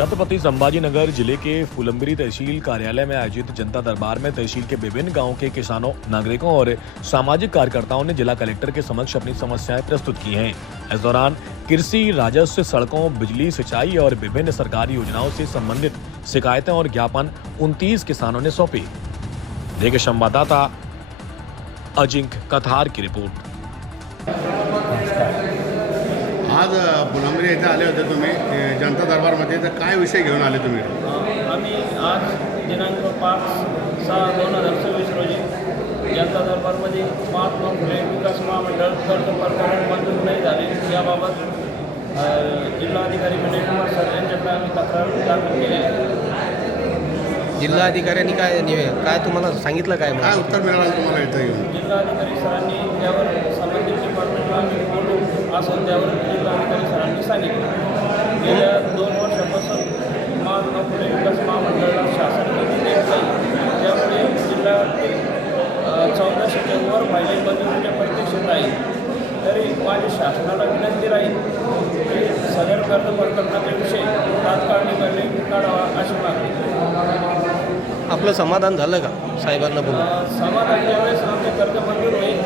छत्रपति संभाजीनगर जिले के फुलंब्री तहसील कार्यालय में आयोजित जनता दरबार में तहसील के विभिन्न गांवों के किसानों, नागरिकों और सामाजिक कार्यकर्ताओं ने जिला कलेक्टर के समक्ष अपनी समस्याएं प्रस्तुत की हैं। इस दौरान कृषि, राजस्व, सड़कों, बिजली, सिंचाई और विभिन्न सरकारी योजनाओं से संबंधित शिकायतें और ज्ञापन 29 किसानों ने सौंपे। देखिए संवाददाता अजिंक्य कथार की रिपोर्ट। आज फुलंब्री येथे आले होते तुम्ही जनता दरबारमध्ये, तर काय विषय घेऊन आले तुम्ही? आम्ही आज दिनांक 5/6/2026 रोजी जनता दरबारमध्ये महात्मा फुले विकास महामंडळ कर्ज प्रकरण मंजूर नाही झाले याबाबत जिल्हाधिकारी विनय कुमार सर यांच्याकडे आम्ही तक्रार दाखल केली आहे। जिल्हाधिकाऱ्यांनी काय तुम्हाला सांगितलं काय काय उत्तर मिळालं तुम्हाला इथं येऊन? जिल्हाधिकारी सरांनी त्यावर संबंधित डिपार्टमेंटला आम्ही बोलू असं त्यावर जिल्हाधिकारी सरांनी सांगितलं। गेल्या 2 वर्षापासून महात्मा फुले विकास महामंडळाला शासन निधी देत नाही, त्यामुळे जिल्ह्यातील 1400च्या वर फायली मंजुरीच्या प्रतीक्षेत आहे। तरी माझी शासनाला विनंती राहील की सदर कर्ज प्रकरणाचा विषय तात्काळ निकाली काढावा अशी मागणी। आपलं समाधान झालं का साहेबांना बोलून? समाधान ज्यावेळेस आमचे कर्ज मंजूर होईल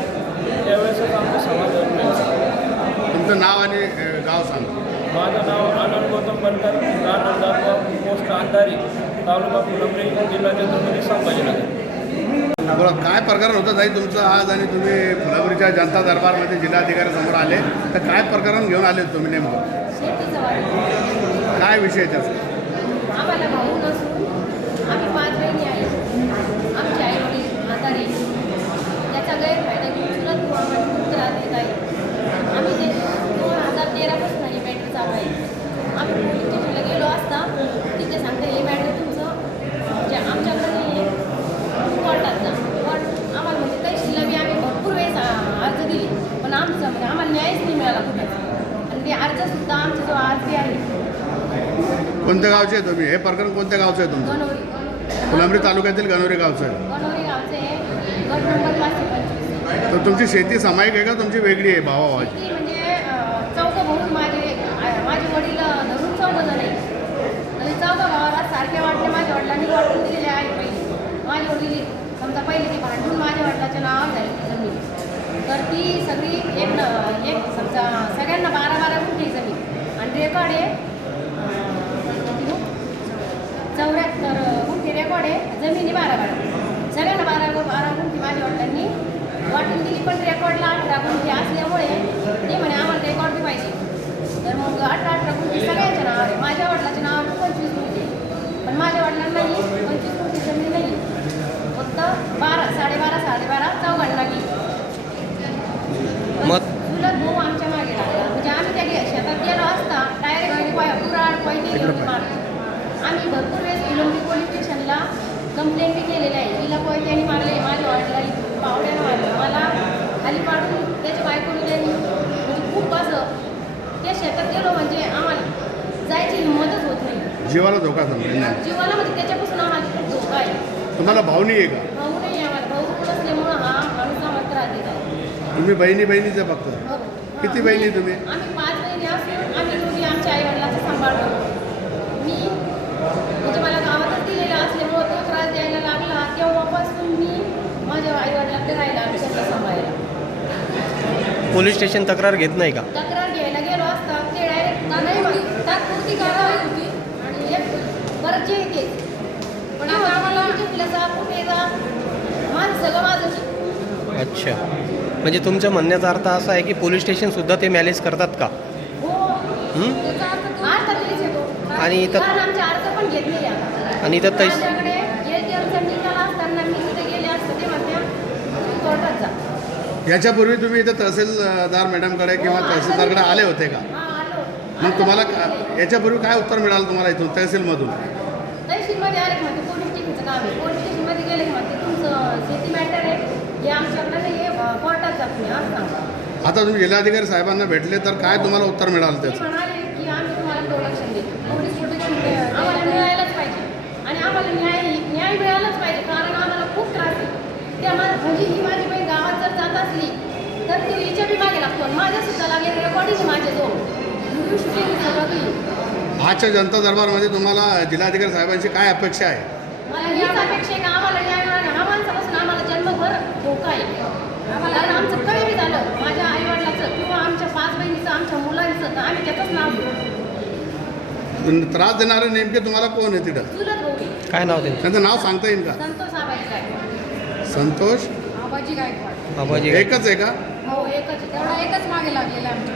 त्यावेळेसच आमचं समाधान होईल। तुमचं नाव आणि गाव सांगा। माझं नाव आनंद गौतम बनकर, राहणार दासगाव, पोस्ट अंधारी, तालुका फुलंब्री, जिल्हा छत्रपती संभाजीनगर। बरं, काय प्रकरण होतं ताई तुमचं आज, आणि तुम्ही फुलंब्रीच्या जनता दरबारमध्ये जिल्हाधिकारी समोर आले, तर काय प्रकरण घेऊन आले तुम्ही नेमकं? काय विषय त्याचा? आम्हाला भाऊ नसून आम्ही 5 बहिणी आहे। आमची आई वडील म्हातारे याचा गैरफायदा घेऊन सुरत खूप त्रास देत आहे। आम्ही ते 2013 पासून ही मॅटर चालू आहे। आम्ही पोलीस स्टेशनला गेलो असता तिथे सांगता हे मॅटर तुमचं जे आमच्याकडे नाही आहे कोर्टात जा। पण आम्हाला म्हणजे तहसीलला बी आम्ही भरपूर वेळेस अर्ज दिली, पण आमचं म्हणजे आम्हाला न्यायच नाही मिळाला कुठेच, आणि ते अर्जसुद्धा आमचा जो अर्ज आहे। कोणत्या गावचे आहे तुम्ही? हे प्रकरण कोणत्या गावचं आहे तुमचं? गणोरी फुलंब्री तालुक्यातील गणोरी गावचं आहे। गणोरी गावचे गट नंबर 525। तर तुमची शेती सामायिक आहे का तुमची वेगळी आहे भावाभावाची? शेती म्हणजे 14 भाऊ माझे वडील धरून 14 जण आहेत, आणि 14 भावाला सारखे वाटले। माझ्या वडिलांनी वाटून दिलेले आहे पहिले। माझे वडील समजा पहिले ते भांडून माझ्या वडिलाच्या नावावर झाली ती जमीन, तर ती सगळी एक समजा सगळ्यांना 12-12 गुंठे जमीन, आणि रेकॉर्ड आहे 74 गुंठे रेकॉर्ड आहे, जमिनी 12-12 सगळ्यांना 12 गुंठे माझ्या वडिलांनी वाटून दिली। पण रेकॉर्डला 18 गुंठे असल्यामुळे ते म्हणे आम्हाला रेकॉर्ड बी पाहिजे, तर मग 18 गुंठे सगळ्यांच्या नावावर आहे। माझ्या वडिलाच्या नावावर 25 गुंठे, पण माझ्या वडिलांनाही 25 गुंठे जमीन नाही, फक्त 12 साडेबारा चौघांना गेली। मग चुलत भाऊ आमच्या मागे लागला, म्हणजे आम्ही त्या शेतात गेलो असता डायरेक्ट कुराड कोयते घेऊन मारतो। आम्ही भरपूर वेळेस फुलंब्री पोलीस स्टेशनला कंप्लेंट बी केलेली आहे। तिला कोयत्याने मारले, माझ्या वडिलांनी पावड्यानं मारलं, मला खाली पाडून त्याच्या बायकोने त्यांनी म्हणजे खूप असं त्या शेतात गेलो म्हणजे आम्हाला जायची हिंमतच होत नाही। जीवाला धोका समजा? जीवाला म्हणजे त्याच्यापासून आम्हाला खूप धोका आहे। तुम्हाला भाऊ नाही आहे का? भाऊ नाही आहे आम्हाला, भाऊ नसल्यामुळं हा माणूस आम्हाला त्रास देत आहे। तुम्ही बहिणीच आहे फक्त? हो। किती बहिणी तुम्ही? आम्ही 5 बहिणी असून आम्ही दोघी आमच्या आईवडिलाचा सांभाळ करतो। मी म्हणजे मला गावातच दिलेलं असल्यामुळं तो त्रास द्यायला लागला, तेव्हापासून मी माझ्या आईवडिलाकडे राहिला आमच्याकडे सांभाळायला। पोलीस स्टेशन तक्रार घेत नाही का? तक्रार घ्यायला गेलो असता ते डायरेक्ट नाही तात्पुरती कारवाई होती, आणि एक परत जे येते पण आम्हाला जा कुठे जा माझं सगळं माझं। अच्छा, म्हणजे तुमच्या म्हणण्याचा अर्थ असा आहे की पोलीस स्टेशनसुद्धा ते मॅनेज करतात का? हो, त्याचा अर्थ तेच येतो। आणि इथं आमचे अर्ज पण घेत नाही आता। आणि इथं माझ्याकडे एटीएमचा निकाल असताना मी तिथे गेले असते, ते म्हणते कोर्टात जा। याच्यापूर्वी तुम्ही इथं तहसीलदार मॅडमकडे किंवा तहसीलदारकडे आले होते का? हां आलो। मग तुम्हाला याच्यापूर्वी काय उत्तर मिळालं तुम्हाला इथून तहसीलमधून? तहसीलमध्ये आले की म्हणते पोलीस स्टेशनचं काम आहे, पोलीस स्टेशनमध्ये गेले की म्हणते तुमचं शेती मॅटर आहे, हे आमच्याकडे नाही आहे, कोर्टात जा तुम्ही असं सांगा। आता तुम्ही जिल्हाधिकारी साहेबांना भेटले तर काय तुम्हाला उत्तर मिळालं ते त्याचं? म्हणाले की आम्ही तुम्हाला प्रोटेक्शन देतो, पोलीस प्रोटेक्शन आम्हाला मिळायलाच पाहिजे, आणि आम्हाला न्याय मिळालाच पाहिजे, कारण आम्हाला खूप त्रास आहे। त्या म्हणजे ही माझी बहीण गावात जर जात असली तर ती हिच्या बी मागे लागतो, माझ्यासुद्धा लागेल रेकॉर्डिंग माझ्याजवळ, व्हिडिओ शूटिंग सगळं आजच्या जनता दरबारमध्ये तुम्हाला जिल्हाधिकारी साहेबांची काय अपेक्षा आहे? मला हीच अपेक्षा आहे की आम्हाला न्याय माणसापासून आम्हाला जन्मभर धोका आहे. कारण आमचं कमी बी झालं माझ्या आईवडिलाचं किंवा आमच्या 5 बहिणीचं आमच्या मुलांचं तर आम्ही त्याचंच नाव घेऊ. त्रास देणारे नेमके तुम्हाला कोण आहे तिथं? चुलत भाऊ काय नाव त्यांचं? त्यांचं नाव सांगता येईल का? संतोष आबाजी गायकवाड. संतोष आबाजी गायकवाड. बाबाजी एकच आहे का? हो एकच तेवढा एकच मागे लागलेला आमच्या.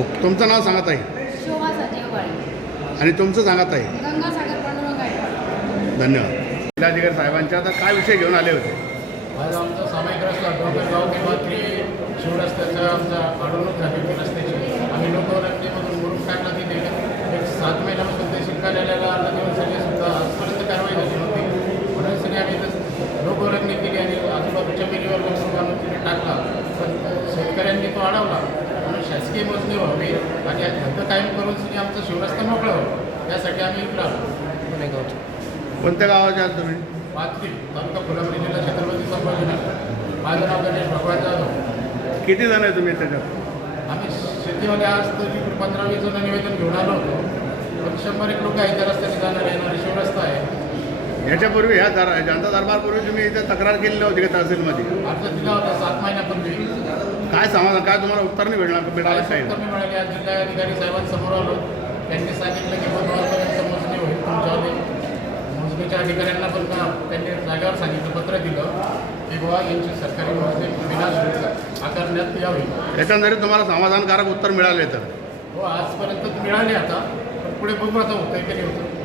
ओके. तुमचं नाव सांगत आहे शोभा संजीव गाळे. आणि तुमचं सांगत आहे. गंगासागर पांडुरंग गायकवाड. धन्यवाद. जिल्हाधिकारी साहेबांच्या आता काय विषय घेऊन आले होते? आज आमचा सामायिक रस्ता डोंगरगाव किंवा शिवरस्त्याचा आमचा अडवणूक झाली होती रस्त्याची. आम्ही लोकवर्गणीमधून मुरुम टाकला तिथे एक 7 महिन्यापासून तहसील कार्यालयाला अर्ज देऊन सुद्धा आजपर्यंत कारवाई झाली नव्हती. म्हणून सगळे आम्ही लोकवर्गणी केली आणि आजूबाजूच्या मिरीवर लोक आणून तिथे टाकला. पण शेतकऱ्यांनी तो अडवला. म्हणून शासकीय मोजणी व्हावी आणि हद्द कायम करून सगळे आमचा शिवरस्ता मोकळा व्हावा यासाठी आम्ही इकडं आलो. पुणेगावचं. कोणत्या गावाचे आहात तुम्ही? पाचवी तालुका फुलंब्री जिल्हा छत्रपती संभाजीनगर. माझं नाव गणेश भगवान जाधव. किती जण आहे तुम्ही त्याच्यात? आम्ही शेतीमध्ये आज तरी 15-20 जण निवेदन घेऊन आलो होतो. पण 100 लोक आहेत त्या रस्त्याने जाणारे येणारे शिवरस्ता आहे. याच्यापूर्वी ह्या जनता दरबारपूर्वी तुम्ही इथे तक्रार केलेली होती का तहसीलमध्ये? अर्ज दिला होता 7 महिन्यापूर्वी. काय समाधान, काय तुम्हाला उत्तर नाही मिळालं काही काही? कमी मिळाले. आज जिल्हाधिकारी साहेबांसमोर आलो. त्यांनी सांगितलं की बुधवारपर्यंत मोजणी होईल तुमच्यामध्ये. मोजणीच्या अधिकाऱ्यांना पण त्यांनी जागेवर सांगितलं, पत्र दिलं की बाबा यांची सरकारी मोजणी विनाशुल्क आकारण्यात यावी. एकंदरीत तुम्हाला समाधानकारक उत्तर मिळाले तर? हो आजपर्यंत मिळाले. आता पण पुढे बघू आता होतं की नाही होतं.